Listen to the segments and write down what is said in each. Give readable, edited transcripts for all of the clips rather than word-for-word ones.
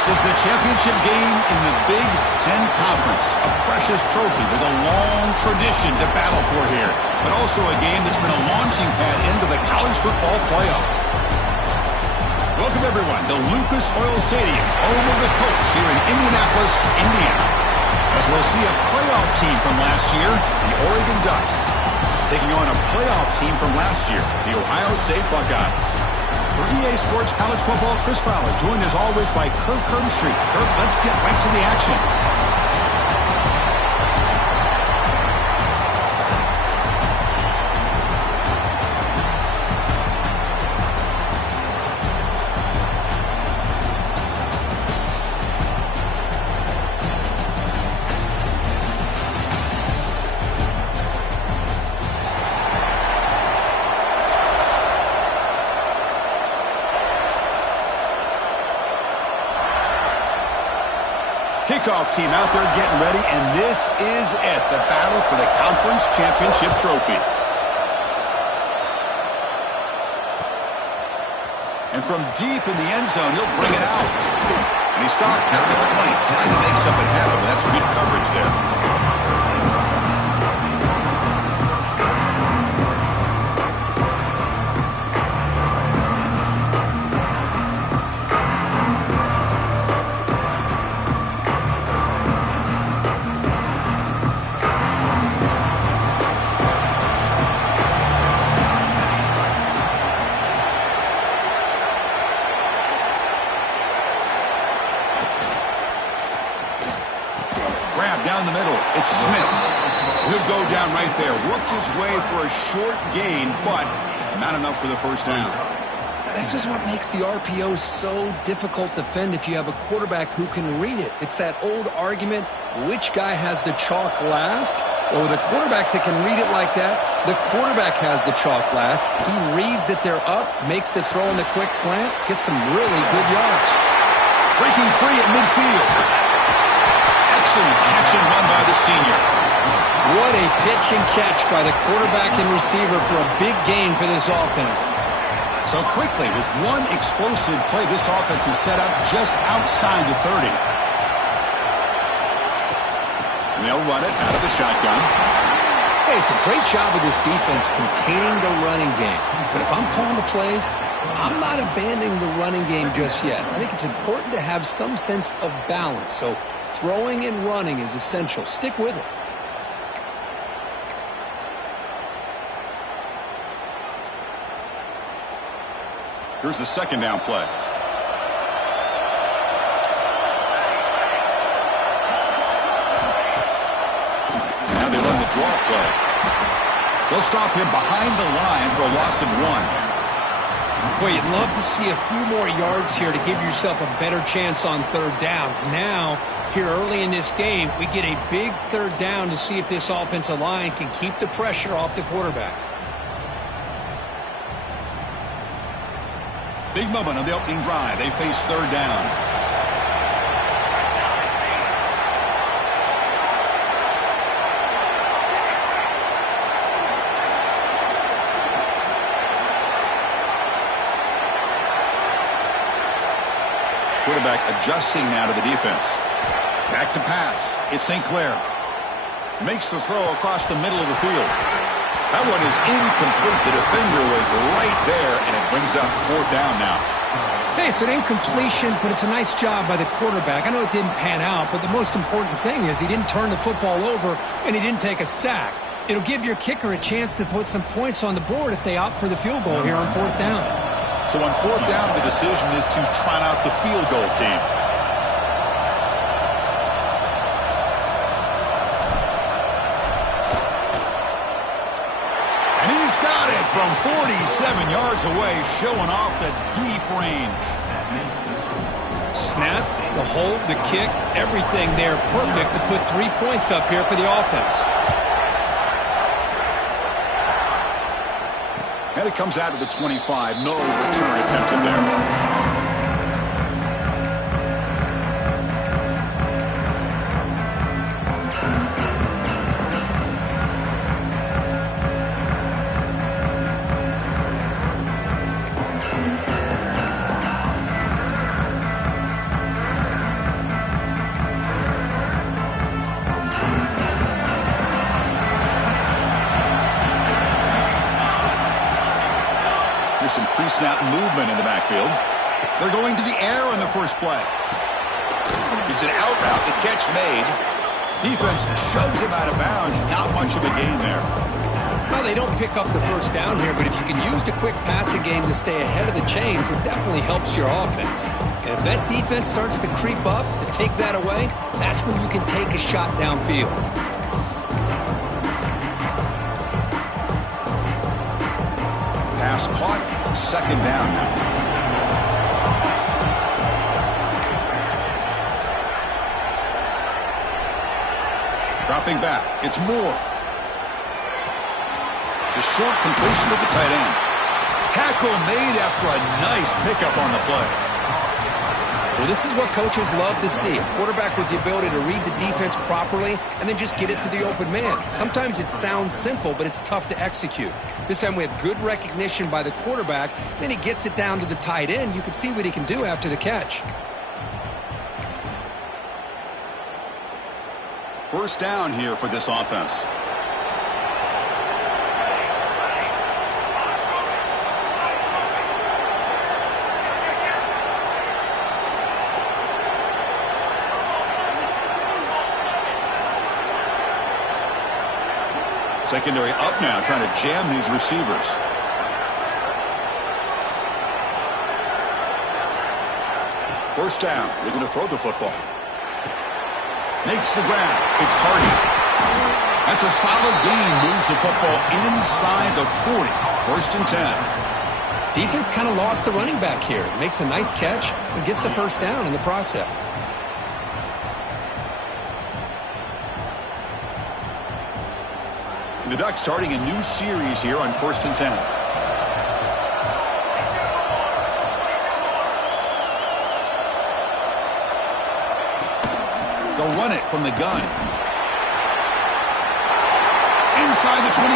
This is the championship game in the Big Ten Conference. A precious trophy with a long tradition to battle for here. But also a game that's been a launching pad into the college football playoff. Welcome, everyone, to Lucas Oil Stadium, home of the Colts here in Indianapolis, Indiana. As we'll see a playoff team from last year, the Oregon Ducks, taking on a playoff team from last year, the Ohio State Buckeyes. For EA Sports College Football, Chris Fowler, joined as always by Kirk Herbstreit. Kirk, let's get right to the action. Kickoff team out there getting ready, and this is it, the battle for the conference championship trophy. And from deep in the end zone, he'll bring it out. And he stopped at the 20, trying to make something happen, but that's good coverage there. Down the middle, it's Smith. He'll go down right there. Worked his way for a short gain, but not enough for the first down. This is what makes the RPO so difficult to defend if you have a quarterback who can read it. It's that old argument, which guy has the chalk last? Well, with a quarterback that can read it like that, the quarterback has the chalk last. He reads that they're up, makes the throw in the quick slant, gets some really good yards. Breaking free at midfield. Excellent catch and run by the senior. What a pitch and catch by the quarterback and receiver for a big gain for this offense. So quickly, with one explosive play, this offense is set up just outside the 30. And they'll run it out of the shotgun. Hey, it's a great job of this defense containing the running game. But if I'm calling the plays, I'm not abandoning the running game just yet. I think it's important to have some sense of balance. So throwing and running is essential. Stick with it. Here's the second down play. Now they run the draw play. They'll stop him behind the line for a loss of 1. Boy, you'd love to see a few more yards here to give yourself a better chance on third down. Now, here early in this game, we get a big third down to see if this offensive line can keep the pressure off the quarterback. Big moment on the opening drive. They face third down. Quarterback adjusting now to the defense. Back to pass. It's St. Clair. Makes the throw across the middle of the field. That one is incomplete. The defender was right there, and it brings up fourth down now. Hey, it's an incompletion, but it's a nice job by the quarterback. I know it didn't pan out, but the most important thing is he didn't turn the football over, and he didn't take a sack. It'll give your kicker a chance to put some points on the board if they opt for the field goal here on fourth down. So on fourth down, the decision is to trot out the field goal team. And he's got it from 47 yards away, showing off the deep range. Snap, the hold, the kick, everything there perfect to put 3 points up here for the offense. And it comes out of the 25. No return attempted there. Pre-snap movement in the backfield. They're going to the air on the first play. It's an out route. The catch made. Defense shoves him out of bounds. Not much of a gain there. Well, they don't pick up the first down here, but if you can use the quick passing game to stay ahead of the chains, it definitely helps your offense. And if that defense starts to creep up and take that away, that's when you can take a shot downfield. Pass caught. Second down now. Dropping back. It's Moore. The short completion of the tight end. Tackle made after a nice pickup on the play. Well, this is what coaches love to see. A quarterback with the ability to read the defense properly and then just get it to the open man. Sometimes it sounds simple, but it's tough to execute. This time we have good recognition by the quarterback. Then he gets it down to the tight end. You can see what he can do after the catch. First down here for this offense. Secondary up now, trying to jam these receivers. First down, looking to throw the football. Makes the grab. It's Hardy. That's a solid gain. Moves the football inside the 40. First and 10. Defense kind of lost the running back here. Makes a nice catch and gets the first down in the process. The Ducks starting a new series here on first and 10. They'll run it from the gun. Inside the 25.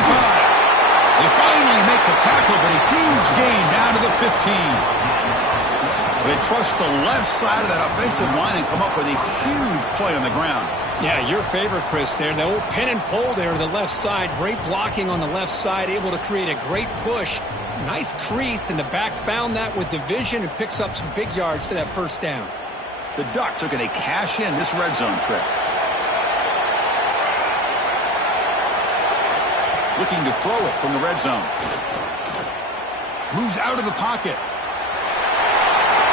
They finally make the tackle, but a huge gain down to the 15. They trust the left side of that offensive line and come up with a huge play on the ground. Yeah, your favorite, Chris, there. The old pin and pull there to the left side. Great blocking on the left side, able to create a great push. Nice crease, and the back found that with the vision and picks up some big yards for that first down. The Ducks are going to cash in this red zone trip. Looking to throw it from the red zone. Moves out of the pocket.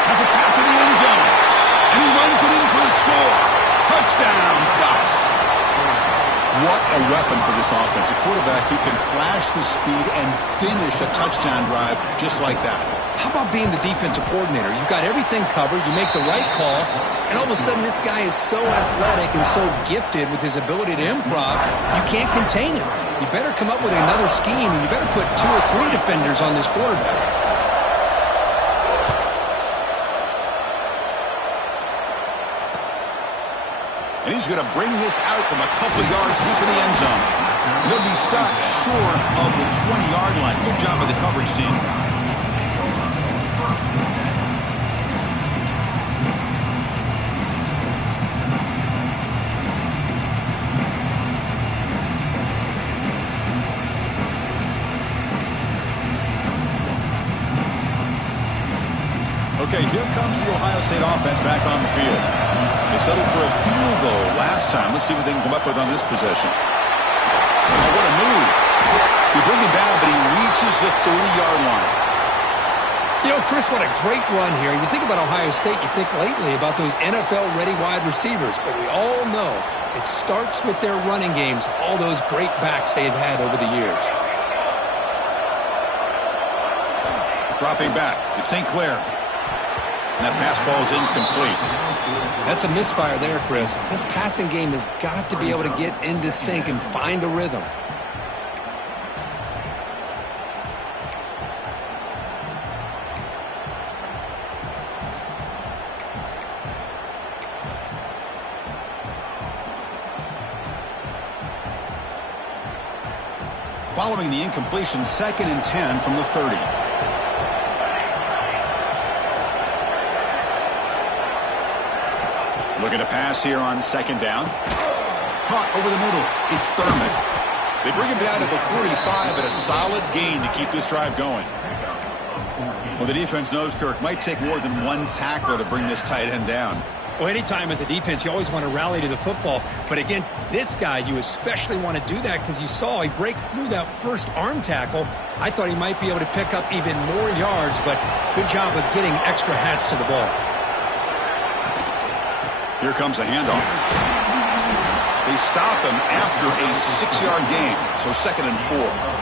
Has it back to the end zone. And he runs it in for the score. Touchdown, Ducks. What a weapon for this offense. A quarterback who can flash the speed and finish a touchdown drive just like that. How about being the defensive coordinator? You've got everything covered. You make the right call. And all of a sudden, this guy is so athletic and so gifted with his ability to improv, you can't contain him. You better come up with another scheme, and you better put 2 or 3 defenders on this quarterback. And he's going to bring this out from a couple yards deep in the end zone. And he'll be stopped short of the 20-yard line. Good job by the coverage team. Okay, here comes the Ohio State offense back on the field. They settled for a field goal last time. Let's see what they can come up with on this possession. Oh, what a move. You bring him down, but he reaches the 30-yard line. You know, Chris, what a great run here. You think about Ohio State, you think lately about those NFL-ready wide receivers, but we all know it starts with their running games, all those great backs they've had over the years. Dropping back. It's St. Clair. And that pass falls incomplete. That's a misfire there, Chris. This passing game has got to be able to get into sync and find a rhythm. Following the incompletion, 2nd and 10 from the 30. Looking to pass here on 2nd down. Caught over the middle. It's Thurman. They bring him down to the 45 at a solid gain to keep this drive going. Well, the defense knows, Kirk, might take more than one tackler to bring this tight end down. Well, anytime as a defense, you always want to rally to the football. But against this guy, you especially want to do that because you saw he breaks through that first arm tackle. I thought he might be able to pick up even more yards, but good job of getting extra hats to the ball. Here comes a handoff. They stop him after a 6-yard gain, so 2nd and 4.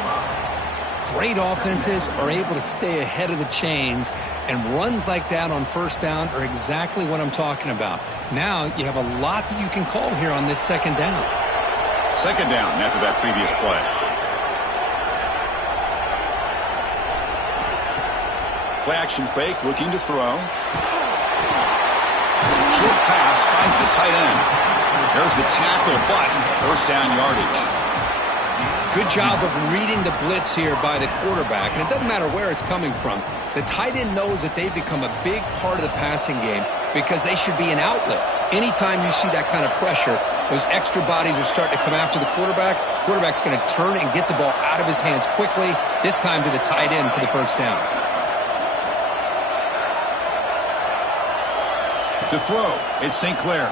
Great offenses are able to stay ahead of the chains, and runs like that on first down are exactly what I'm talking about. Now you have a lot that you can call here on this 2nd down. 2nd down after that previous play. Play action fake, looking to throw. Short pass finds the tight end. There's the tackle, but 1st down yardage. Good job of reading the blitz here by the quarterback, and it doesn't matter where it's coming from. The tight end knows that they've become a big part of the passing game because they should be an outlet. Anytime you see that kind of pressure, those extra bodies are starting to come after the quarterback. Quarterback's going to turn and get the ball out of his hands quickly, this time to the tight end for the 1st down. To throw, it's St. Clair.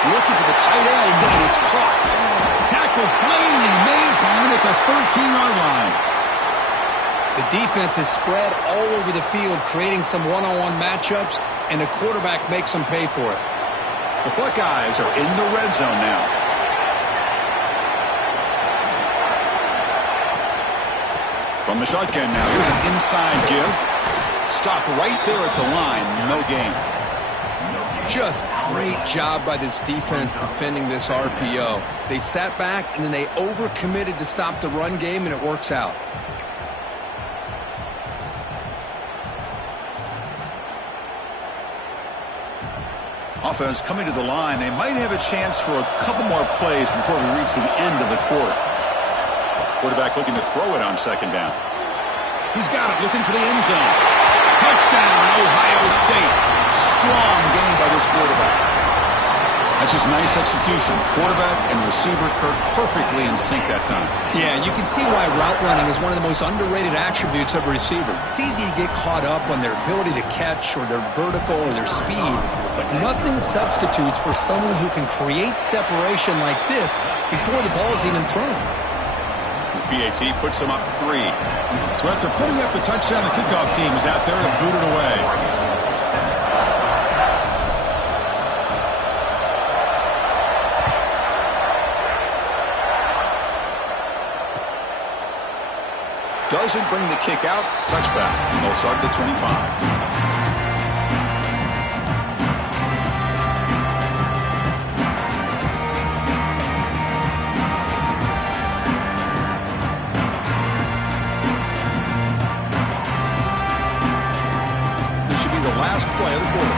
Looking for the tight end, and it's caught. Tackle finally made down at the 13-yard line. The defense is spread all over the field, creating some one-on-one matchups, and the quarterback makes them pay for it. The Buckeyes are in the red zone now. From the shotgun now, here's an inside give. Stopped right there at the line, no gain. Just great job by this defense defending this RPO. They sat back, and then they overcommitted to stop the run game, and it works out. Offense coming to the line. They might have a chance for a couple more plays before we reach the end of the quarter. Quarterback looking to throw it on 2nd down. He's got it, looking for the end zone. Touchdown, Ohio State. Strong game by this quarterback. That's just nice execution. Quarterback and receiver, Kirk, perfectly in sync that time. Yeah, you can see why route running is one of the most underrated attributes of a receiver. It's easy to get caught up on their ability to catch or their vertical or their speed, but nothing substitutes for someone who can create separation like this before the ball is even thrown. PAT puts them up 3. So after putting up a touchdown, the kickoff team is out there to boot it away. Doesn't bring the kick out. Touchback. And they'll start at the 25. Last play of the quarter.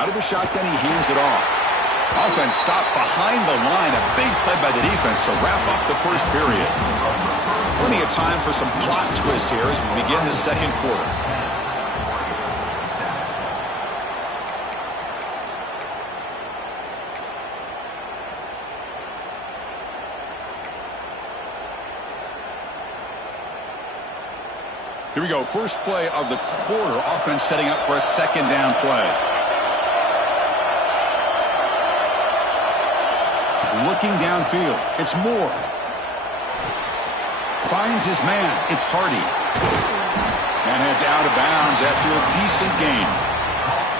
Out of the shotgun, he hands it off. Offense stopped behind the line. A big play by the defense to wrap up the 1st period. Plenty of time for some plot twists here as we begin the 2nd quarter. Here we go. First play of the quarter. Offense setting up for a 2nd down play. Looking downfield. It's Moore. Finds his man. It's Hardy. And heads out of bounds after a decent gain.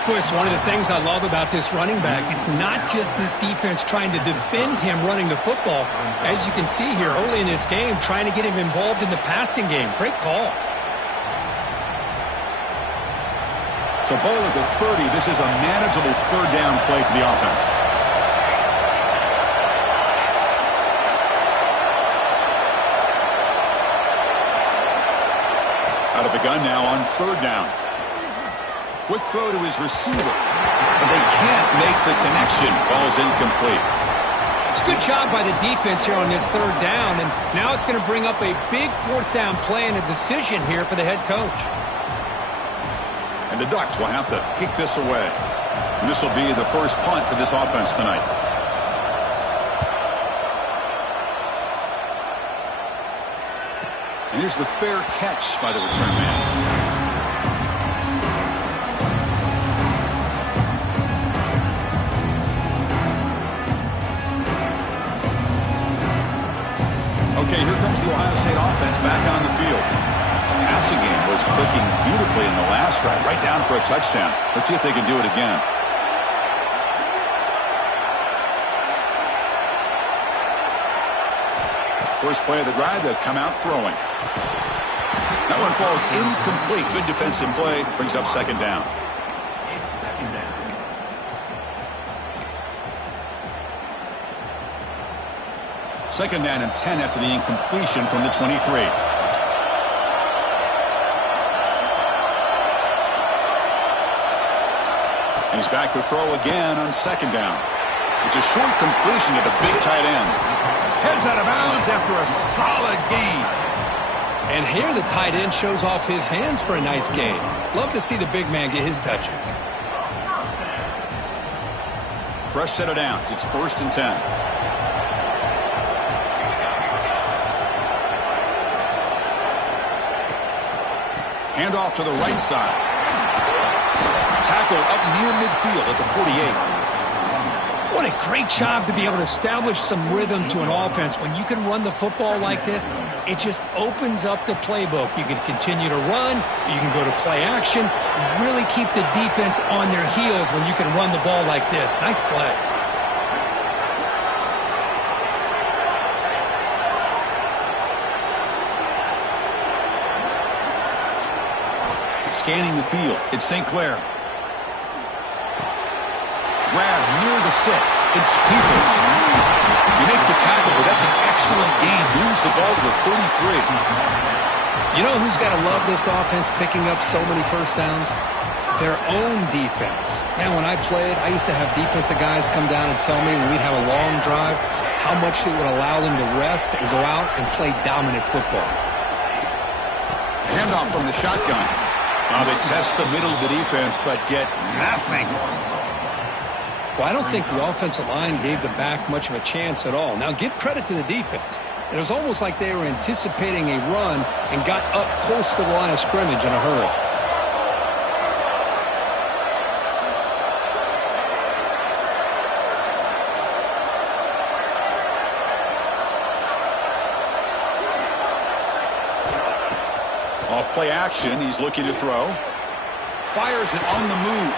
Boy, it's one of the things I love about this running back. It's not just this defense trying to defend him running the football. As you can see here early in this game, trying to get him involved in the passing game. Great call. So ball at the 30. This is a manageable 3rd down play for the offense. Out of the gun now on 3rd down. Quick throw to his receiver. But they can't make the connection. Ball's incomplete. It's a good job by the defense here on this 3rd down. And now it's going to bring up a big 4th down play and a decision here for the head coach. And the Ducks will have to kick this away. And this will be the first punt for this offense tonight. And here's the fair catch by the return man. Okay, here comes the Ohio State offense back on the field. Passing game was clicking beautifully in the last drive, right down for a touchdown. Let's see if they can do it again. First play of the drive, they'll come out throwing. That one falls incomplete. Good defensive play. Brings up second down. Second down and 10 after the incompletion from the 23. And he's back to throw again on second down. It's a short completion to the big tight end. Heads out of bounds after a solid gain. And here the tight end shows off his hands for a nice gain. Love to see the big man get his touches. Fresh set of downs. It's 1st and 10. Hand off to the right side. Tackle up near midfield at the 48. What a great job to be able to establish some rhythm to an offense. When you can run the football like this, it just opens up the playbook. You can continue to run. You can go to play action. You really keep the defense on their heels when you can run the ball like this. Nice play. Scanning the field. It's St. Clair. Grab near the sticks. It's Peoples. You make the tackle, but that's an excellent gain. Moves the ball to the 33. You know who's got to love this offense picking up so many first downs? Their own defense. Man, when I played, I used to have defensive guys come down and tell me when we'd have a long drive how much it would allow them to rest and go out and play dominant football. Handoff from the shotgun. They test the middle of the defense, but get nothing. Well, I don't think the offensive line gave the back much of a chance at all. Now, give credit to the defense. It was almost like they were anticipating a run and got up close to the line of scrimmage in a hurry. Off-play action. He's looking to throw. Fires it on the move.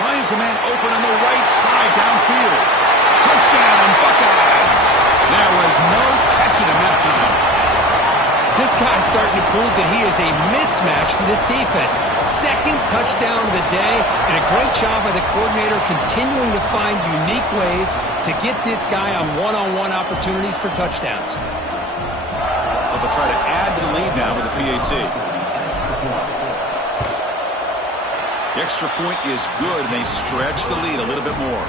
Finds a man open on the right side downfield. Touchdown, Buckeyes. There was no catching him that time. This guy's starting to prove that he is a mismatch for this defense. Second touchdown of the day, and a great job by the coordinator continuing to find unique ways to get this guy on one-on-one opportunities for touchdowns. So they'll try to add to the lead now with the PAT. The extra point is good, and they stretch the lead a little bit more.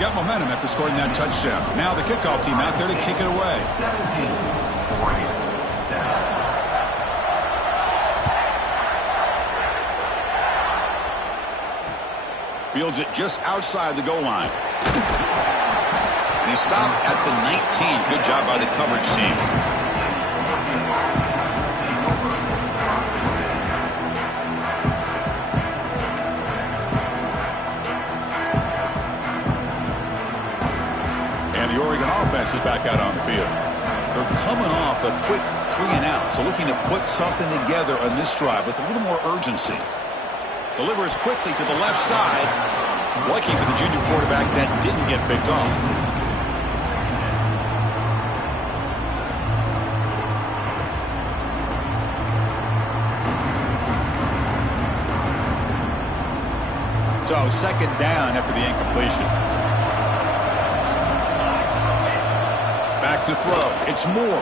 Got momentum after scoring that touchdown. Now the kickoff team out there to kick it away. 17-47. Fields it just outside the goal line. And he stopped at the 19. Good job by the coverage team. The Oregon offense is back out on the field. They're coming off a quick 3-and-out, so looking to put something together on this drive with a little more urgency. Delivers quickly to the left side. Lucky for the junior quarterback that didn't get picked off. So second down after the incompletion. Back to throw. It's Moore.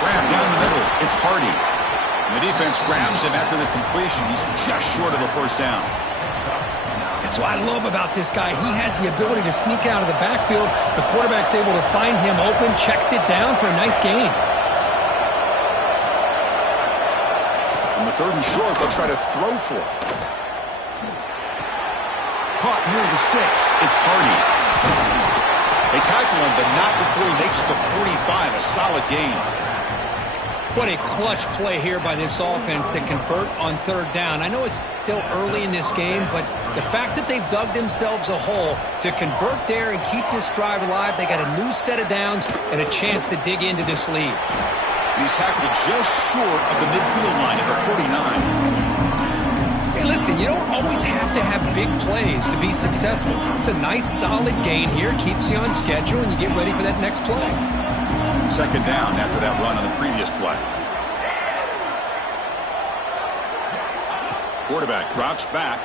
Grab down the middle. It's Hardy. And the defense grabs him after the completion. He's just short of a first down. That's what I love about this guy. He has the ability to sneak out of the backfield. The quarterback's able to find him open, checks it down for a nice gain. On the 3rd and short, they'll try to throw for it. caught near the sticks. It's Hardy. They tackle him, but not before he makes the 45, a solid gain. What a clutch play here by this offense to convert on third down. I know it's still early in this game, but the fact that they've dug themselves a hole to convert there and keep this drive alive, they got a new set of downs and a chance to dig into this lead. He's tackled just short of the midfield line at the 49. Hey, listen, you don't always have to have big plays to be successful. It's a nice, solid gain here, keeps you on schedule, and you get ready for that next play. Second down after that run on the previous play. Quarterback drops back.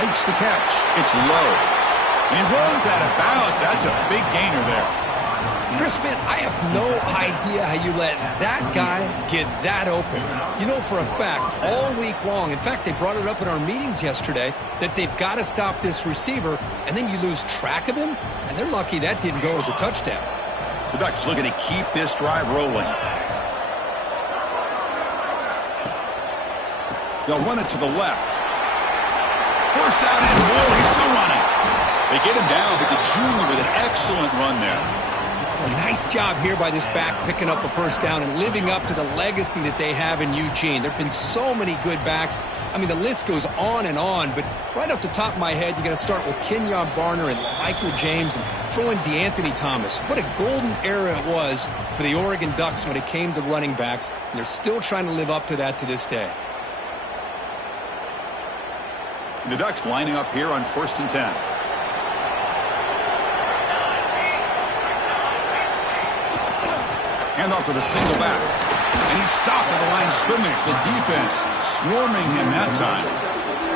Makes the catch. It's low. And he runs out of bounds. That's a big gainer there. Chris, man, I have no idea how you let that guy get that open. You know for a fact, all week long, in fact, they brought it up in our meetings yesterday, that they've got to stop this receiver, and then you lose track of him, and they're lucky that didn't go as a touchdown. The Ducks looking to keep this drive rolling. They'll run it to the left. First out and more. He's still running. They get him down, but the junior with an excellent run there. A nice job here by this back picking up a first down and living up to the legacy that they have in Eugene. There have been so many good backs. I mean, the list goes on and on, but right off the top of my head, you got to start with Kenyon Barner and Michael James and throw in DeAnthony Thomas. What a golden era it was for the Oregon Ducks when it came to running backs, and they're still trying to live up to that to this day. The Ducks lining up here on 1st and 10. Handoff to the single back. And he's stopped at the line of scrimmage. The defense swarming him that time.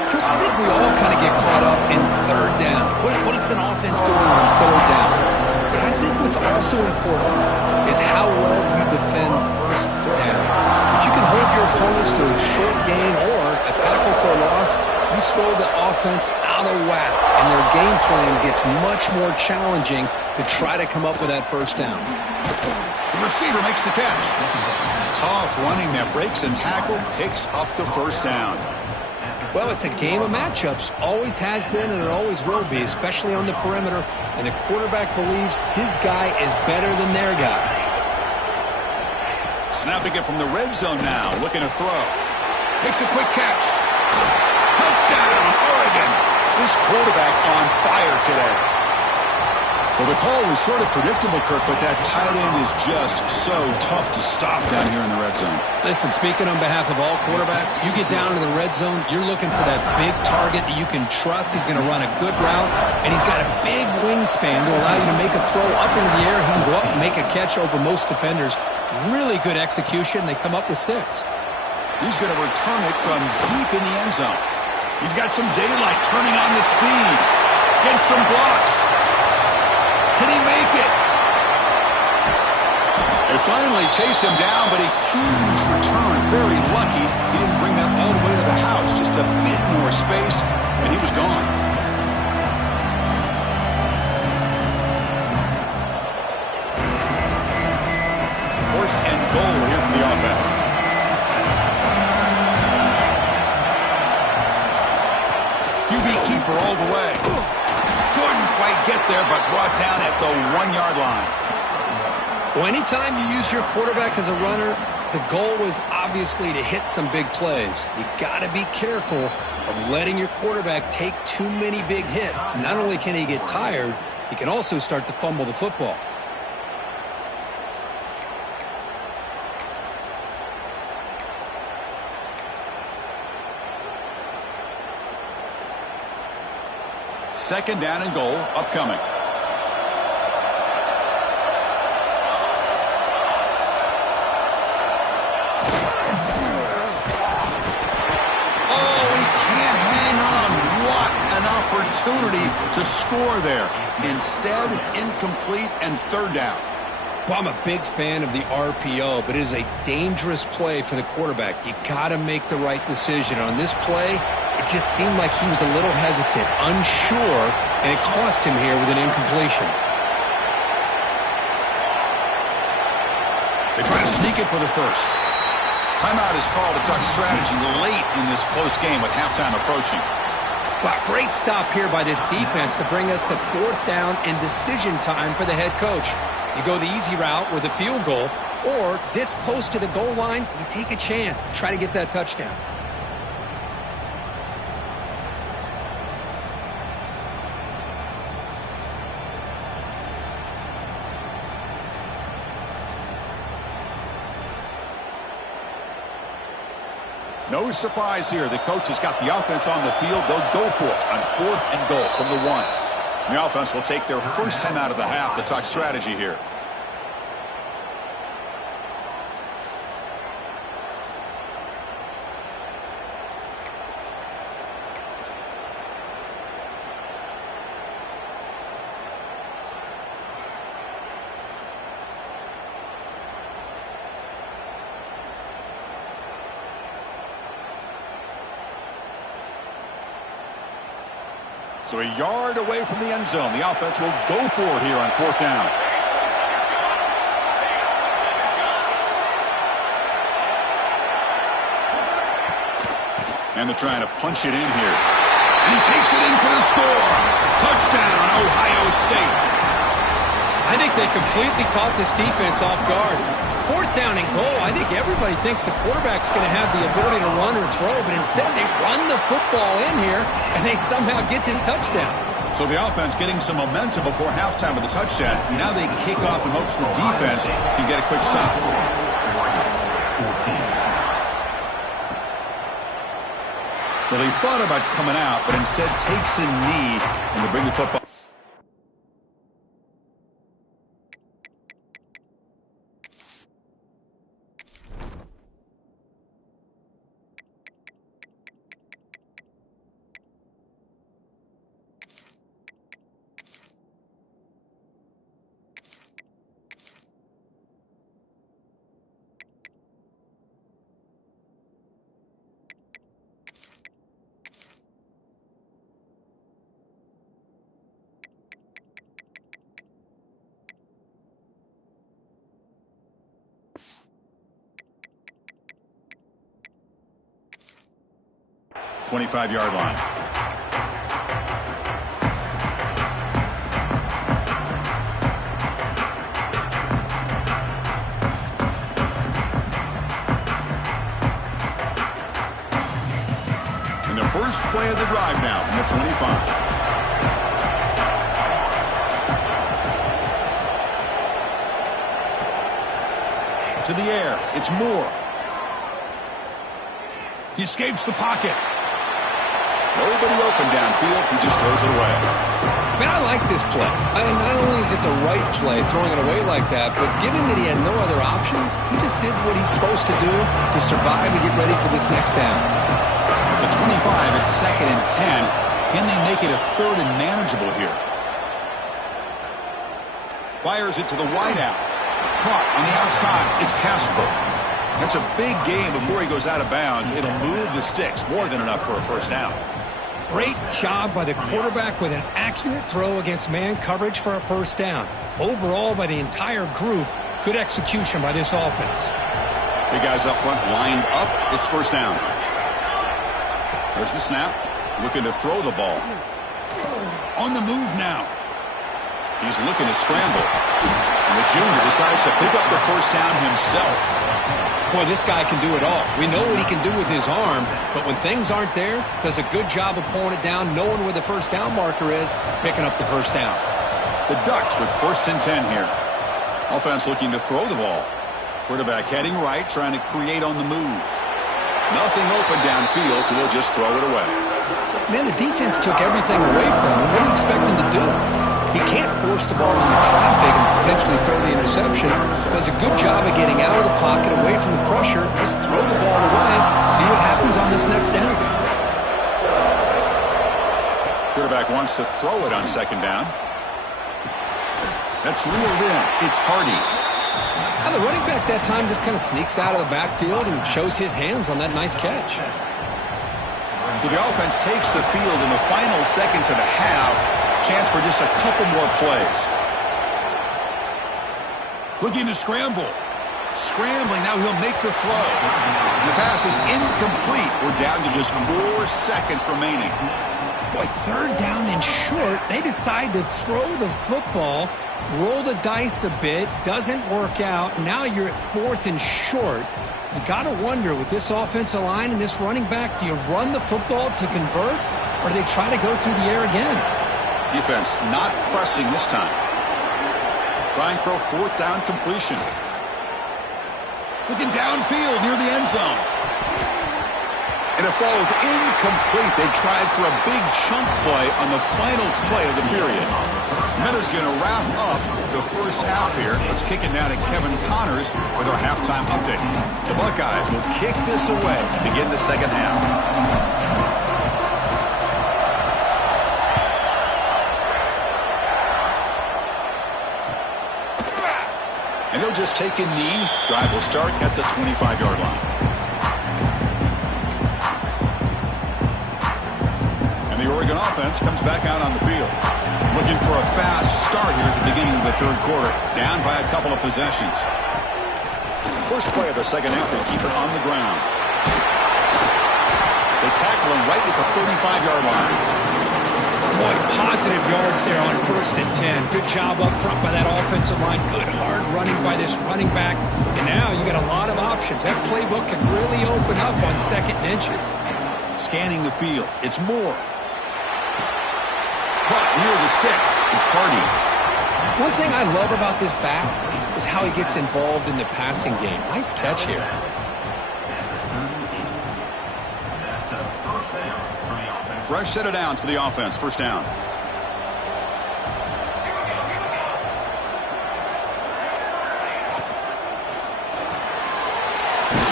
Chris, I think we all kind of get caught up in third down. What is an offense doing on third down? But I think what's also important is how well you defend first down. If you can hold your opponents to a short gain or a tackle for a loss, you throw the offense out of whack, and their game plan gets much more challenging to try to come up with that first down. The receiver makes the catch. Tough running that breaks and tackle, picks up the first down. Well, it's a game of matchups. Always has been and it always will be, especially on the perimeter. And the quarterback believes his guy is better than their guy. Snapping it from the red zone now, looking to throw. Makes a quick catch. Touchdown, Oregon. This quarterback on fire today. Well, the call was sort of predictable, Kirk, but that tight end is just so tough to stop down here in the red zone. Listen, speaking on behalf of all quarterbacks, you get down into the red zone, you're looking for that big target that you can trust. He's going to run a good route, and he's got a big wingspan to allow you to make a throw up into the air. He can go up and make a catch over most defenders. Really good execution. They come up with 6. He's going to return it from deep in the end zone. He's got some daylight turning on the speed. Gets some blocks. Can he make it? They finally chase him down, but a huge return. Very lucky he didn't bring that all the way to the house. Just a bit more space, and he was gone. First and goal here for the offense. QB keeper all the way. Couldn't quite get there, but brought down at the 1-yard line. Well, anytime you use your quarterback as a runner, the goal is obviously to hit some big plays. You got to be careful of letting your quarterback take too many big hits. Not only can he get tired, he can also start to fumble the football. Second down and goal upcoming. Oh, he can't hang on. What an opportunity to score there. Instead, incomplete and third down. Well, I'm a big fan of the RPO, but it is a dangerous play for the quarterback. You got to make the right decision. On this play, it just seemed like he was a little hesitant, unsure, and it cost him here with an incompletion. They try to sneak it for the first. Timeout is called. A Duck strategy late in this close game with halftime approaching. Well, great stop here by this defense to bring us to 4th down and decision time for the head coach. You go the easy route with a field goal, or this close to the goal line, you take a chance. Try to get that touchdown. No surprise here. The coach has got the offense on the field. They'll go for it on 4th and goal from the 1. The offense will take their first time out of the half to talk strategy here. So a yard away from the end zone. The offense will go for it here on 4th down. And they're trying to punch it in here. And he takes it in for the score. Touchdown, Ohio State. I think they completely caught this defense off guard. 4th down and goal, I think everybody thinks the quarterback's going to have the ability to run or throw, but instead they run the football in here, and they somehow get this touchdown. So the offense getting some momentum before halftime with the touchdown. Now they kick off in hopes the defense can get a quick stop. Well, he thought about coming out, but instead takes a knee and to bring the football. .25-yard line. And the first play of the drive now from the 25. To the air. It's Moore. He escapes the pocket. Nobody open downfield. He just throws it away. Man, I like this play. Not only is it the right play, throwing it away like that, but given that he had no other option, he just did what he's supposed to do to survive and get ready for this next down. At the 25, it's 2nd and 10. Can they make it a 3rd and manageable here? Fires it to the wideout. Caught on the outside. It's Casper. That's a big game before he goes out of bounds. It'll move the sticks. More than enough for a first down. Great job by the quarterback with an accurate throw against man coverage for a first down. Overall, by the entire group, good execution by this offense. Big guys up front lined up. It's first down. There's the snap. Looking to throw the ball. On the move now. He's looking to scramble. And the junior decides to pick up the first down himself. Boy, this guy can do it all. We know what he can do with his arm, but when things aren't there, does a good job of pulling it down, knowing where the first down marker is, picking up the first down. The Ducks with 1st and 10 here. Offense looking to throw the ball. Quarterback heading right, trying to create on the move. Nothing open downfield, so they'll just throw it away. Man, the defense took everything away from him. What do you expect him to do? He can't force the ball into traffic and potentially throw the interception. Does a good job of getting out of the pocket, away from the pressure. Just throw the ball away. See what happens on this next down. Quarterback wants to throw it on 2nd down. That's reeled in. It's Hardy. Now the running back that time just kind of sneaks out of the backfield and shows his hands on that nice catch. So the offense takes the field in the final seconds of the half. Chance for just a couple more plays. Looking to scramble. Scrambling, now he'll make the throw. The pass is incomplete. We're down to just 4 seconds remaining. Boy, third down and short. They decide to throw the football, roll the dice a bit, doesn't work out. Now you're at fourth and short. You got to wonder, with this offensive line and this running back, do you run the football to convert, or do they try to go through the air again? Defense not pressing this time. Trying for a fourth down completion. Looking downfield near the end zone. And it falls incomplete. They tried for a big chunk play on the final play of the period. Miller's going to wrap up the first half here. Let's kick it now to Kevin Connors with our halftime update. The Buckeyes will kick this away to begin the second half. And he'll just take a knee. Drive will start at the 25-yard line. And the Oregon offense comes back out on the field. Looking for a fast start here at the beginning of the third quarter. Down by a couple of possessions. First play of the second half, they keep it on the ground. They tackle him right at the 35-yard line. Boy, positive yards there on 1st and 10. Good job up front by that offensive line. Good hard running by this running back. And now you got a lot of options. That playbook can really open up on 2nd and inches. Scanning the field. It's Moore. Caught near the sticks. It's Hardy. One thing I love about this back is how he gets involved in the passing game. Nice catch here. Fresh set of downs for the offense. First down.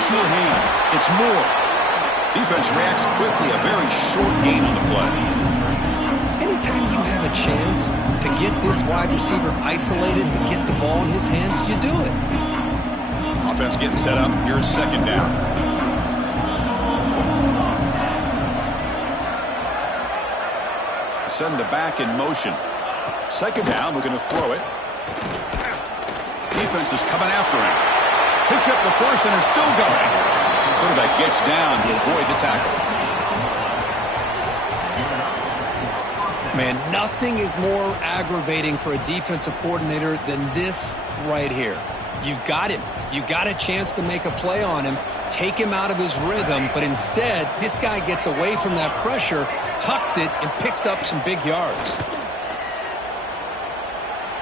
Sure hands. It's Moore. Defense reacts quickly. A very short gain on the play. Anytime you have a chance to get this wide receiver isolated, to get the ball in his hands, you do it. Offense getting set up. Here's second down. Send the back in motion. Second down, we're going to throw it. Defense is coming after him. Picks up the first and is still going. Quarterback gets down to avoid the tackle. Man, nothing is more aggravating for a defensive coordinator than this right here. You've got him. You've got a chance to make a play on him, take him out of his rhythm, but instead, this guy gets away from that pressure, tucks it, and picks up some big yards.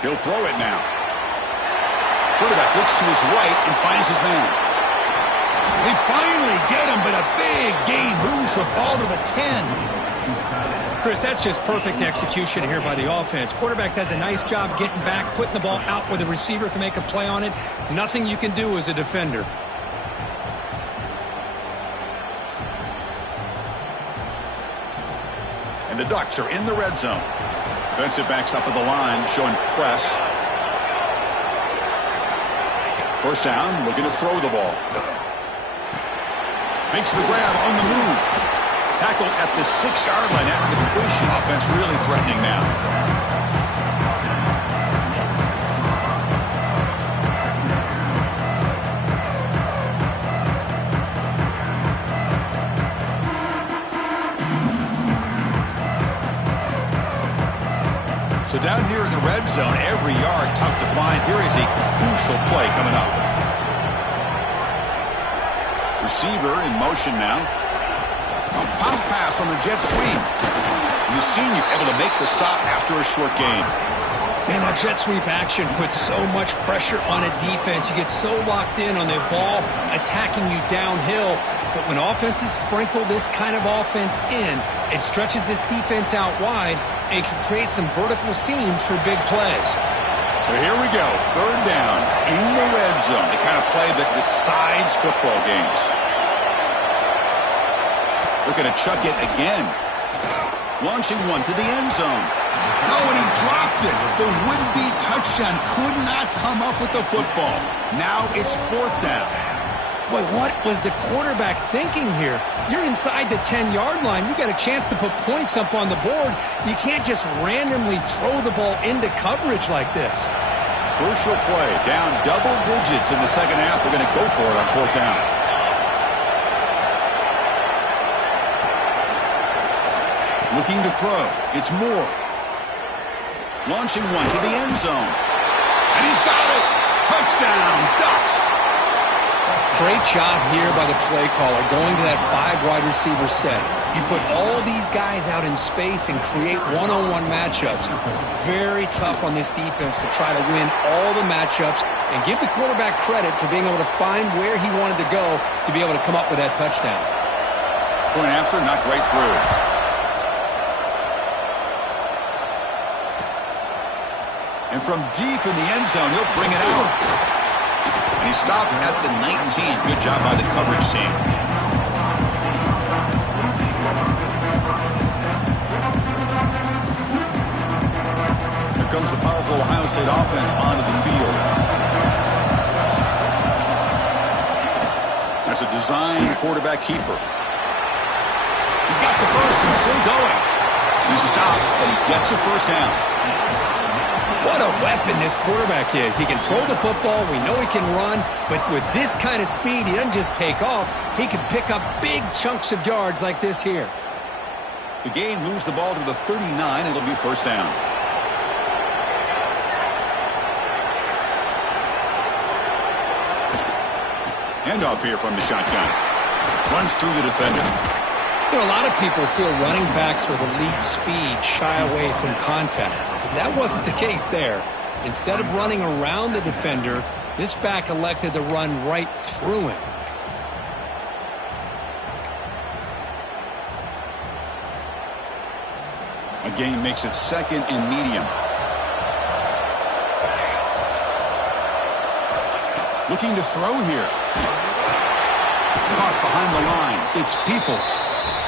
He'll throw it now. Quarterback looks to his right and finds his man. They finally get him, but a big gain moves the ball to the 10. Chris, that's just perfect execution here by the offense. Quarterback does a nice job getting back, putting the ball out where the receiver can make a play on it. Nothing you can do as a defender. And the Ducks are in the red zone. Defensive backs up at the line, showing press. First down, looking to throw the ball. Makes the grab on the move. Tackled at the 6-yard line after the completion. Offense really threatening now. So down here in the red zone, every yard tough to find. Here is a crucial play coming up. Receiver in motion now. A pump pass on the jet sweep. The senior able to make the stop after a short gain. Man, that jet sweep action puts so much pressure on a defense. You get so locked in on the ball attacking you downhill. But when offenses sprinkle this kind of offense in, it stretches this defense out wide and can create some vertical seams for big plays. So here we go. Third down in the red zone. The kind of play that decides football games. Looking to chuck it again. Launching one to the end zone. Oh, and he dropped it. The would-be touchdown could not come up with the football. Now it's fourth down. Boy, what was the quarterback thinking here? You're inside the 10-yard line. You got a chance to put points up on the board. You can't just randomly throw the ball into coverage like this. Crucial play. Down double digits in the second half. We're going to go for it on fourth down. Looking to throw. It's Moore. Launching one to the end zone. And he's got it. Touchdown, Ducks. Great job here by the play caller going to that 5 wide receiver set. You put all these guys out in space and create one-on-one matchups. It's very tough on this defense to try to win all the matchups and give the quarterback credit for being able to find where he wanted to go to be able to come up with that touchdown. Point after, knocked right through. And from deep in the end zone, he'll bring it out. And he stopped at the 19. Good job by the coverage team. Here comes the powerful Ohio State offense onto the field. That's a designed quarterback keeper. He's got the first and still going. He stopped, but he gets a first down. What a weapon this quarterback is. He can throw the football. We know he can run. But with this kind of speed, he doesn't just take off. He can pick up big chunks of yards like this here. The game moves the ball to the 39. It'll be first down. Handoff here from the shotgun. Runs through the defender. You know, a lot of people feel running backs with elite speed shy away from contact. But that wasn't the case there. Instead of running around the defender, this back elected to run right through him. A gain makes it second and medium. Looking to throw here. Caught behind the line. It's Peoples.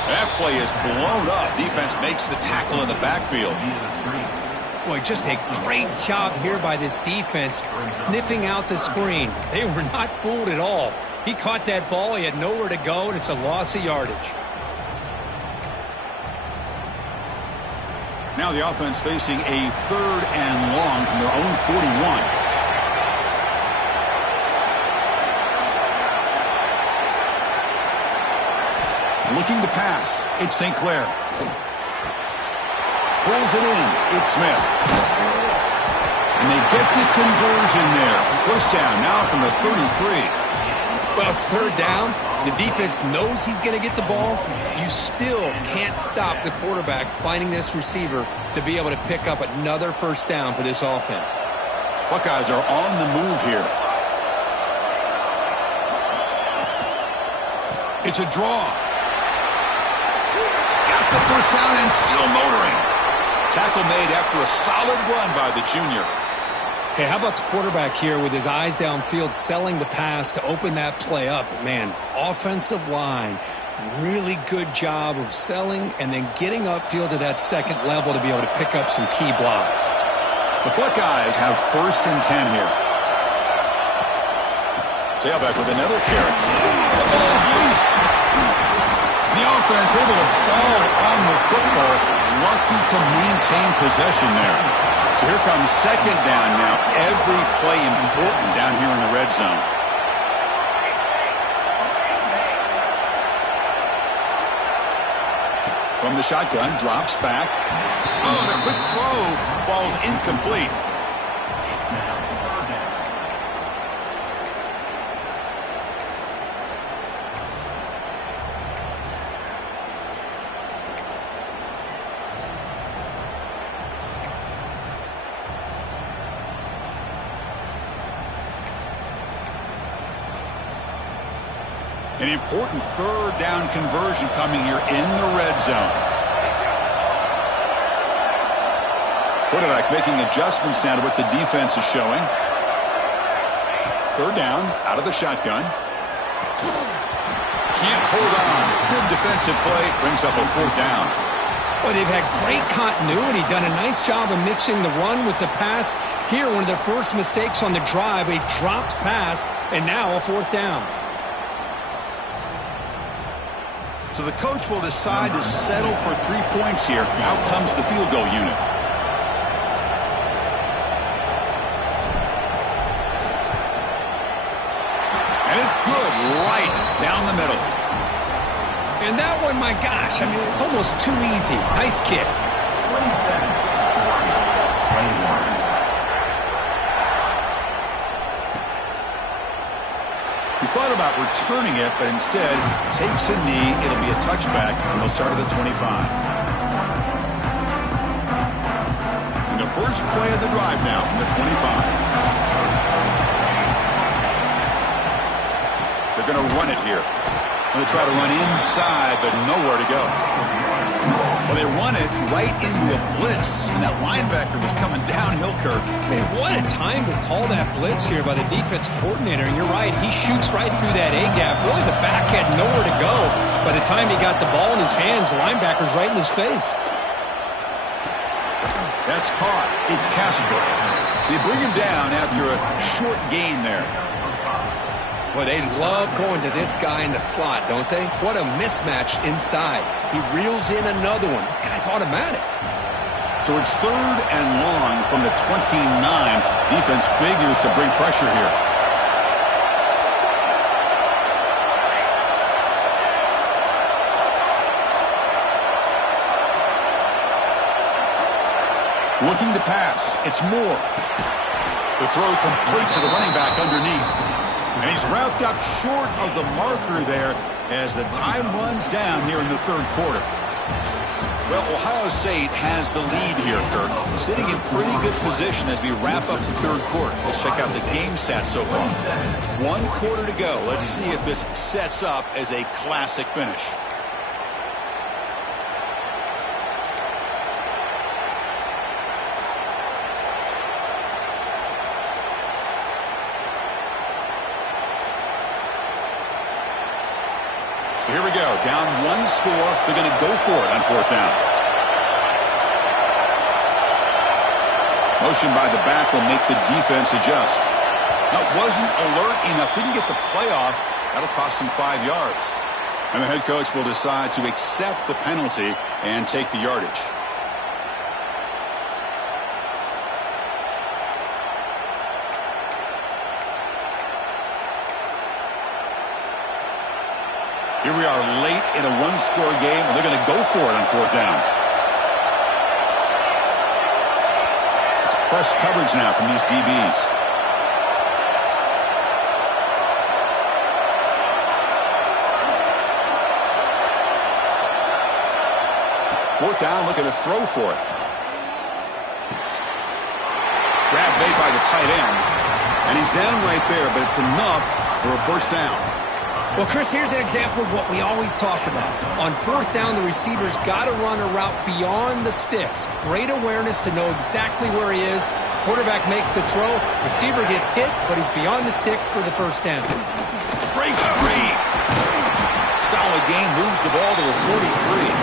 That play is blown up. Defense makes the tackle in the backfield. Boy, just a great job here by this defense, sniffing out the screen. They were not fooled at all. He caught that ball. He had nowhere to go, and it's a loss of yardage. Now the offense facing a 3rd and long from their own 41. Looking to pass. It's St. Clair. Pulls it in. It's Smith. And they get the conversion there. First down now from the 33. Well, it's 3rd down. The defense knows he's going to get the ball. You still can't stop the quarterback finding this receiver to be able to pick up another first down for this offense. Buckeyes are on the move here. It's a draw. Got the first down and still motoring. Tackle made after a solid run by the junior. Hey, how about the quarterback here with his eyes downfield selling the pass to open that play up? But man, offensive line, really good job of selling and then getting upfield to that second level to be able to pick up some key blocks. The Buckeyes have 1st and 10 here. Tailback with another carry. The ball is loose. The offense able to fall on the football. Lucky to maintain possession there. So here comes 2nd down now. Every play important down here in the red zone. From the shotgun, drops back. Oh, the quick throw falls incomplete. An important 3rd down conversion coming here in the red zone. Quarterback making adjustments now to what the defense is showing. 3rd down, out of the shotgun. Can't hold on. Good defensive play. Brings up a 4th down. Well, they've had great continuity, done a nice job of mixing the run with the pass. Here, one of their first mistakes on the drive, a dropped pass, and now a 4th down. So the coach will decide to settle for 3 points here. Out comes the field goal unit. And it's good right down the middle. And that one, my gosh, I mean, it's almost too easy. Nice kick. He thought about returning it, but instead takes a knee. It'll be a touchback, and they'll start at the 25. And the first play of the drive now from the 25. They're going to run it here. They try to run inside, but nowhere to go. Well, they run it right into a blitz, and that linebacker was coming downhill, Kirk. Man, what a time to call that blitz here by the defensive coordinator. And you're right, he shoots right through that A-gap. Really, the back had nowhere to go. By the time he got the ball in his hands, the linebacker's right in his face. That's caught. It's Casper. They bring him down after a short gain there. Well, they love going to this guy in the slot, don't they? What a mismatch inside. He reels in another one. This guy's automatic. So it's 3rd and long from the 29. Defense figures to bring pressure here. Looking to pass. It's Moore. The throw complete to the running back underneath. And he's wrapped up short of the marker there as the time runs down here in the 3rd quarter. Well, Ohio State has the lead here, Kirk. Sitting in pretty good position as we wrap up the 3rd quarter. Let's check out the game stats so far. 1 quarter to go. Let's see if this sets up as a classic finish. So here we go. Down 1 score. They're going to go for it on 4th down. Motion by the back will make the defense adjust. Now, wasn't alert enough. Didn't get the play off. That'll cost him 5 yards. And the head coach will decide to accept the penalty and take the yardage. Here we are late in a 1-score game, and they're going to go for it on 4th down. It's press coverage now from these DBs. Fourth down, looking to throw for it. Grab made by the tight end, and he's down right there, but it's enough for a 1st down. Well, Chris, here's an example of what we always talk about. On 4th down, the receiver's got to run a route beyond the sticks. Great awareness to know exactly where he is. Quarterback makes the throw. Receiver gets hit, but he's beyond the sticks for the 1st down. Breaks free. Solid gain, moves the ball to the 43.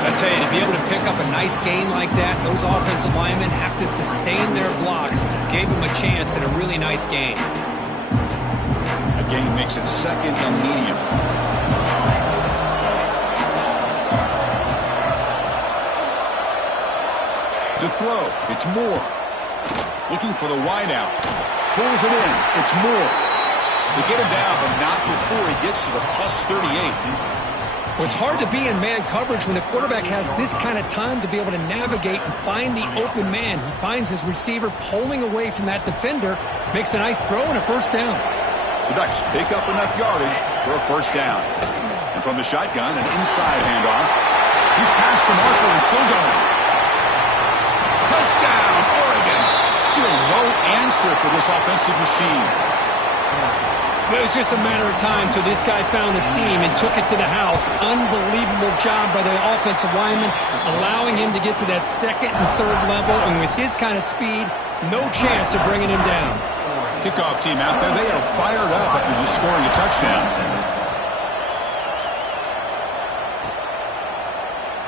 I tell you, to be able to pick up a nice gain like that, those offensive linemen have to sustain their blocks. Gave him a chance at a really nice gain. Gain makes it 2nd and medium. To throw, it's Moore. Looking for the wideout. Pulls it in. It's Moore. They get him down, but not before he gets to the plus 38. Well, it's hard to be in man coverage when the quarterback has this kind of time to be able to navigate and find the open man. He finds his receiver pulling away from that defender, makes a nice throw and a 1st down. The Ducks pick up enough yardage for a 1st down. And from the shotgun, an inside handoff. He's past the marker and still going. Touchdown, Oregon. Still no answer for this offensive machine. It was just a matter of time till this guy found a seam and took it to the house. Unbelievable job by the offensive lineman, allowing him to get to that 2nd and 3rd level. And with his kind of speed, no chance of bringing him down. Kickoff team out there. They are fired up after just scoring a touchdown.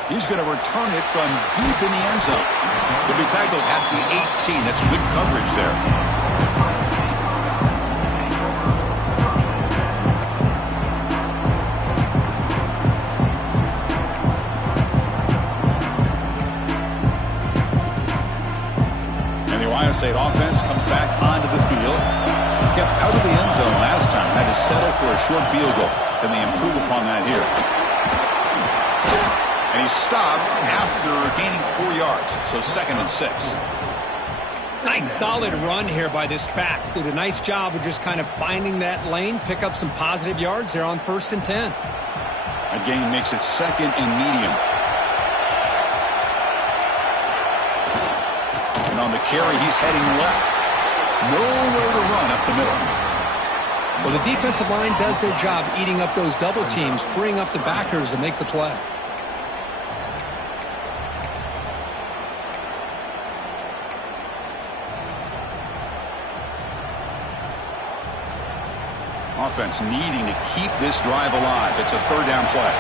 He's going to return it from deep in the end zone. He'll be tackled at the 18. That's good coverage there. And the Ohio State offense comes back onto the field. Kept out of the end zone last time. Had to settle for a short field goal. Can they improve upon that here? And he stopped after gaining 4 yards, so 2nd and 6. Nice solid run here by this back. Did a nice job of just kind of finding that lane, pick up some positive yards there on 1st and 10. A gain makes it 2nd and medium. And on the carry, he's heading left. Nowhere to run up the middle. Well, the defensive line does their job eating up those double teams, freeing up the backers to make the play. Offense needing to keep this drive alive. It's a 3rd down play.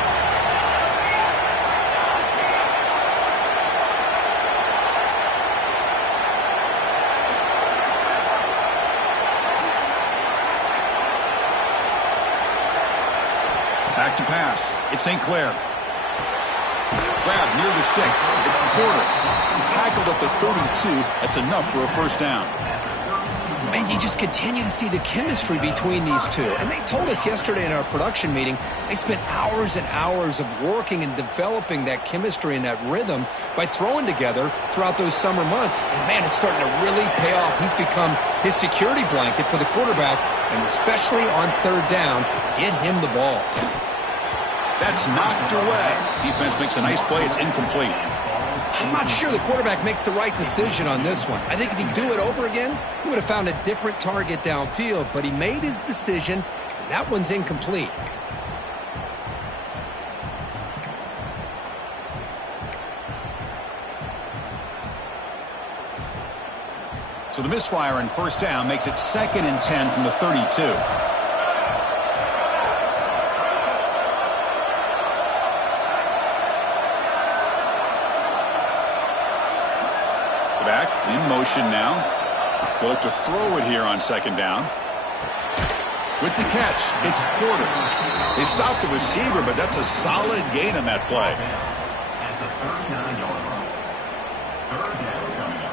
Back to pass. It's St. Clair. Grab near the sticks. It's Porter. Tackled at the 32. That's enough for a 1st down. And you just continue to see the chemistry between these two. And they told us yesterday in our production meeting, they spent hours and hours of working and developing that chemistry and that rhythm by throwing together throughout those summer months. And, man, it's starting to really pay off. He's become his security blanket for the quarterback, and especially on 3rd down, get him the ball. That's knocked away. Defense makes a nice play. It's incomplete. I'm not sure the quarterback makes the right decision on this one. I think if he'd do it over again, he would have found a different target downfield, but he made his decision, and that one's incomplete. So the misfire on 1st down makes it 2nd and 10 from the 32. Back in motion now. They'll look to throw it here on 2nd down. With the catch, it's Porter. They stopped the receiver, but that's a solid gain on that play. At the 39-yard line. 3rd down coming up.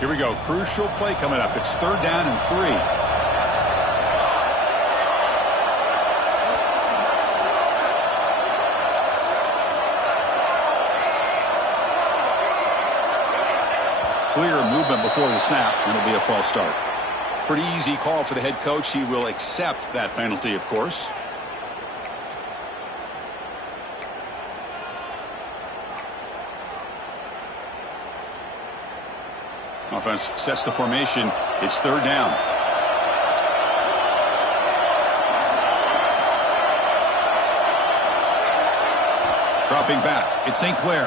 Here we go. Crucial play coming up. It's 3rd down and 3. Clear movement before the snap, and it'll be a false start. Pretty easy call for the head coach. He will accept that penalty, of course. Offense sets the formation. It's 3rd down. Dropping back. It's St. Clair.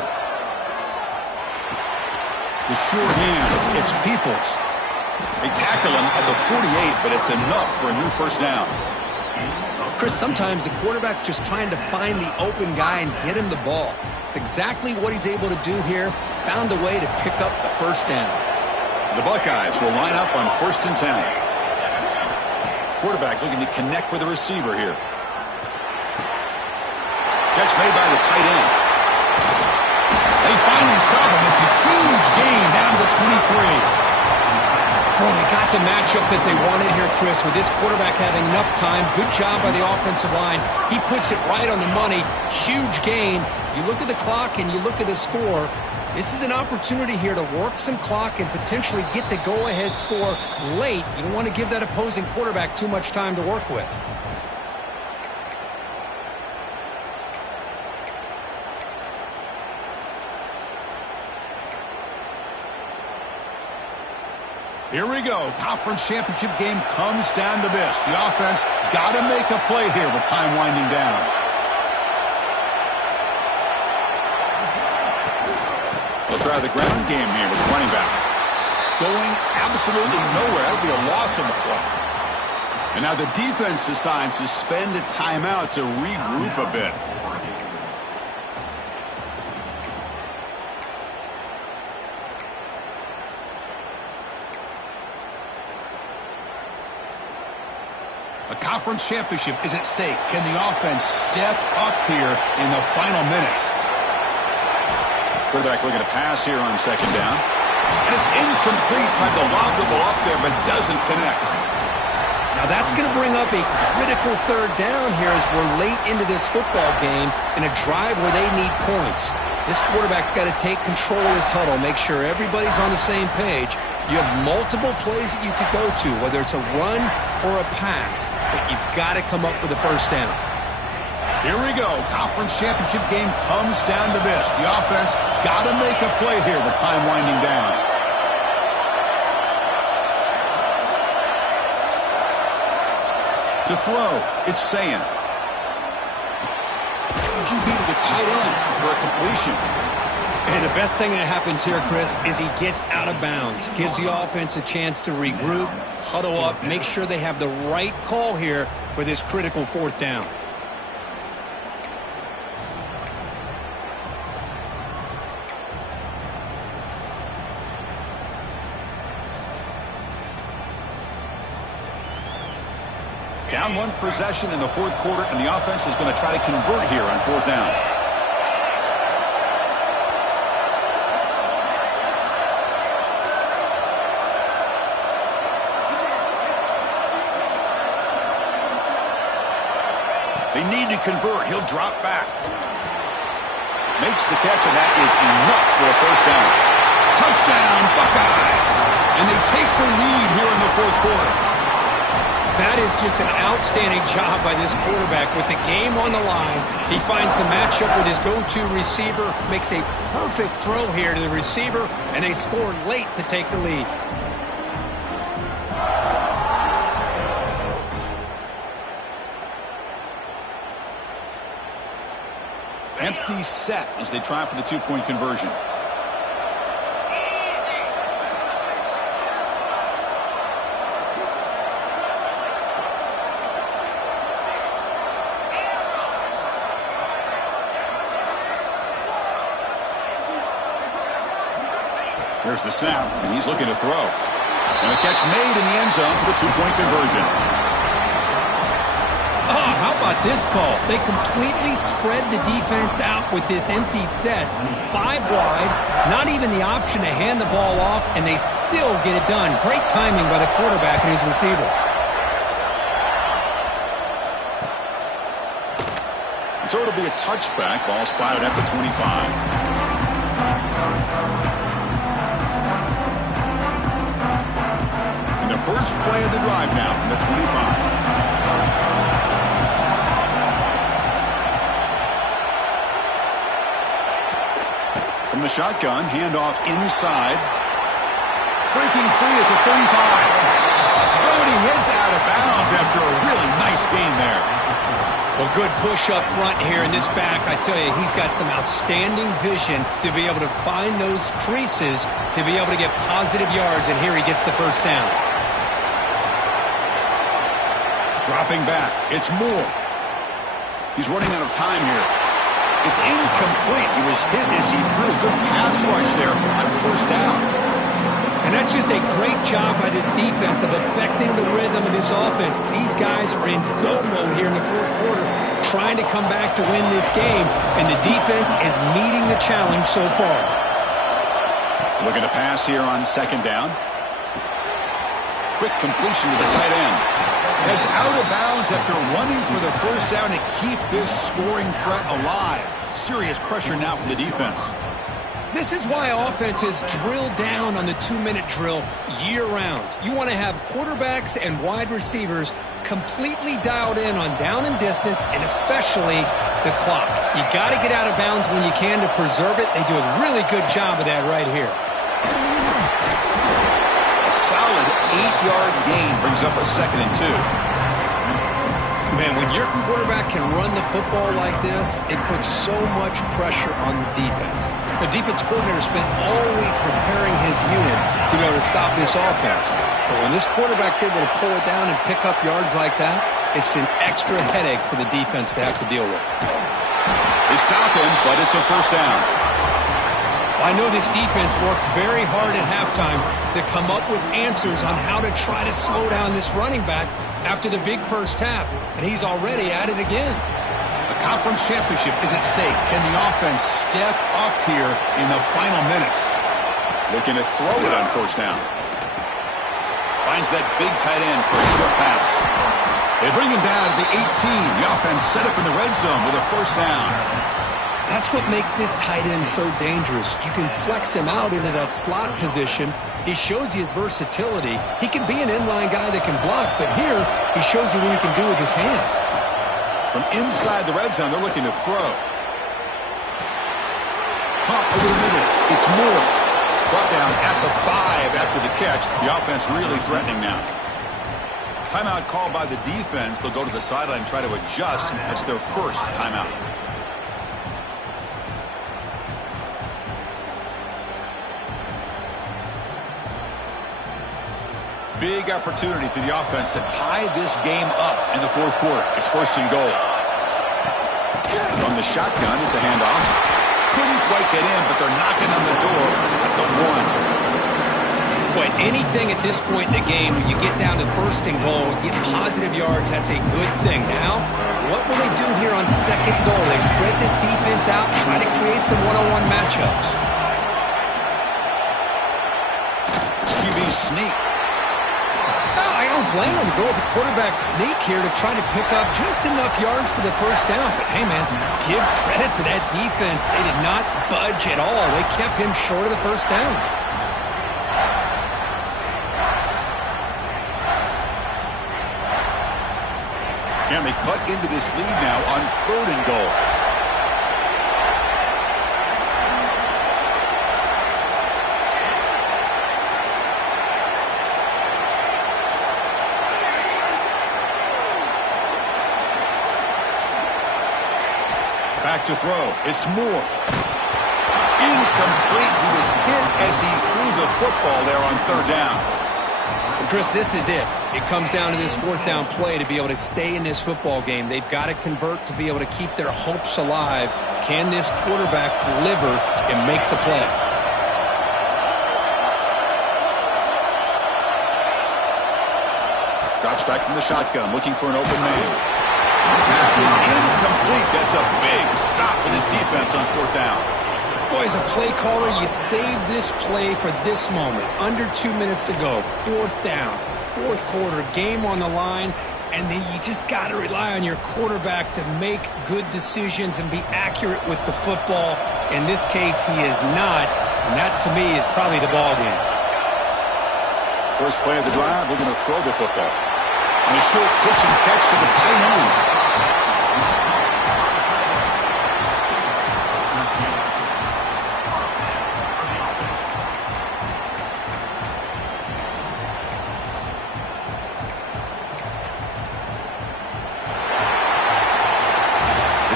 The sure hands. It's Peoples. They tackle him at the 48, but it's enough for a new 1st down. Chris, sometimes the quarterback's just trying to find the open guy and get him the ball. It's exactly what he's able to do here. Found a way to pick up the 1st down. The Buckeyes will line up on 1st and 10. Quarterback looking to connect with the receiver here. Catch made by the tight end. They finally stop him. It's a huge gain down to the 23. Boy, they got the matchup that they wanted here, Chris, with this quarterback having enough time. Good job by the offensive line. He puts it right on the money. Huge gain. You look at the clock and you look at the score. This is an opportunity here to work some clock and potentially get the go-ahead score late. You don't want to give that opposing quarterback too much time to work with. Here we go. Conference championship game comes down to this. The offense got to make a play here with time winding down. They'll try the ground game here with the running back. Going absolutely nowhere. That'll be a loss on the play. And now the defense decides to spend a timeout to regroup a bit. A conference championship is at stake. Can the offense step up here in the final minutes? Quarterback looking to pass here on second down. And it's incomplete. Tried to lob the ball up there, but doesn't connect. Now that's going to bring up a critical third down here as we're late into this football game in a drive where they need points. This quarterback's got to take control of this huddle, make sure everybody's on the same page. You have multiple plays that you could go to, whether it's a run or a pass, but you've got to come up with a first down. Here we go. Conference championship game comes down to this. The offense got to make a play here with time winding down. To throw, it's Sayin. QB to the tight end for a completion. And the best thing that happens here, Chris, is he gets out of bounds, gives the offense a chance to regroup, huddle up, make sure they have the right call here for this critical fourth down. Down one possession in the fourth quarter, and the offense is going to try to convert here on fourth down. They need to convert. He'll drop back. Makes the catch, and that is enough for a first down. Touchdown, Buckeyes! And they take the lead here in the fourth quarter. That is just an outstanding job by this quarterback. With the game on the line, he finds the matchup with his go-to receiver, makes a perfect throw here to the receiver, and they score late to take the lead. Empty set as they try for the two-point conversion. Here's the snap, and he's looking to throw. And a catch made in the end zone for the two-point conversion. Oh, how about this call? They completely spread the defense out with this empty set. 5 wide, not even the option to hand the ball off, and they still get it done. Great timing by the quarterback and his receiver. And so it'll be a touchback. Ball spotted at the 25. First play of the drive now from the 25. From the shotgun, handoff inside. Breaking free at the 35. Oh, and he heads out of bounds after a really nice game there. Well, good push up front here in this back. I tell you, he's got some outstanding vision to be able to find those creases, to be able to get positive yards, and here he gets the first down. Dropping back. It's Moore. He's running out of time here. It's incomplete. He was hit as he threw. Good pass rush there on first down. And that's just a great job by this defense of affecting the rhythm of this offense. These guys are in go mode here in the fourth quarter, trying to come back to win this game, and the defense is meeting the challenge so far. Looking to pass here on second down. Quick completion to the tight end. Heads out of bounds after running for the first down to keep this scoring threat alive. Serious pressure now for the defense. This is why offenses drill down on the 2-minute drill year-round. You want to have quarterbacks and wide receivers completely dialed in on down and distance, and especially the clock. You got to get out of bounds when you can to preserve it. They do a really good job of that right here. A solid 8-yard gain brings up a 2nd and 2. Man, when your quarterback can run the football like this, it puts so much pressure on the defense. The defense coordinator spent all week preparing his unit to be able to stop this offense. But when this quarterback's able to pull it down and pick up yards like that, it's an extra headache for the defense to have to deal with. They stop him, but it's a first down. I know this defense worked very hard at halftime to come up with answers on how to try to slow down this running back. after the big first half, and he's already at it again. A conference championship is at stake. Can the offense step up here in the final minutes? Looking to throw it on first down. Finds that big tight end for a short pass. They bring him down at the 18. The offense set up in the red zone with a first down. That's what makes this tight end so dangerous. You can flex him out into that slot position. He shows you his versatility. He can be an inline guy that can block, but here he shows you what he can do with his hands. From inside the red zone, they're looking to throw. Caught over the middle. It's Moore. Brought down at the 5 after the catch. The offense really threatening now. Timeout called by the defense. They'll go to the sideline and try to adjust. It's their first timeout. Big opportunity for the offense to tie this game up in the fourth quarter. It's first and goal. From the shotgun, it's a handoff. Couldn't quite get in, but they're knocking on the door at the 1. But anything at this point in the game, when you get down to first and goal, get positive yards, that's a good thing. Now, what will they do here on second goal? They spread this defense out, try to create some one-on-one matchups. QB sneak. I don't blame him to go with the quarterback sneak here to try to pick up just enough yards for the first down. But, hey, man, give credit to that defense. They did not budge at all. They kept him short of the first down. And they cut into this lead now on third and goal. Back to throw. It's Moore. Incomplete. He was hit as he threw the football there on third down. And Chris, this is it. It comes down to this fourth down play to be able to stay in this football game. They've got to convert to be able to keep their hopes alive. Can this quarterback deliver and make the play? Drops back from the shotgun, looking for an open man. Pass is incomplete. That's a big stop with his defense on fourth down. Boy, as a play caller, you save this play for this moment. Under 2 minutes to go. Fourth down. Fourth quarter. Game on the line. And then you just got to rely on your quarterback to make good decisions and be accurate with the football. In this case, he is not. And that, to me, is probably the ball game. First play of the drive, they're going to throw the football. And a short pitch and catch to the tight end.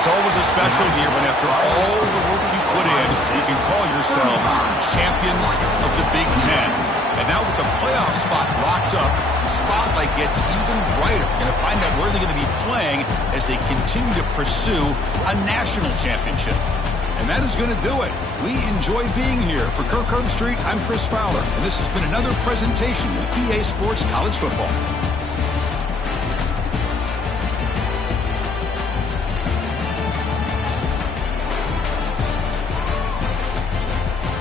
It's always a special year when after all the work you put in, you can call yourselves champions of the Big Ten. And now with the playoff spot locked up, the spotlight gets even brighter. You're going to find out where they're going to be playing as they continue to pursue a national championship. And that is going to do it. We enjoyed being here. For Kirk Herbstreit, I'm Chris Fowler, and this has been another presentation of EA Sports College Football.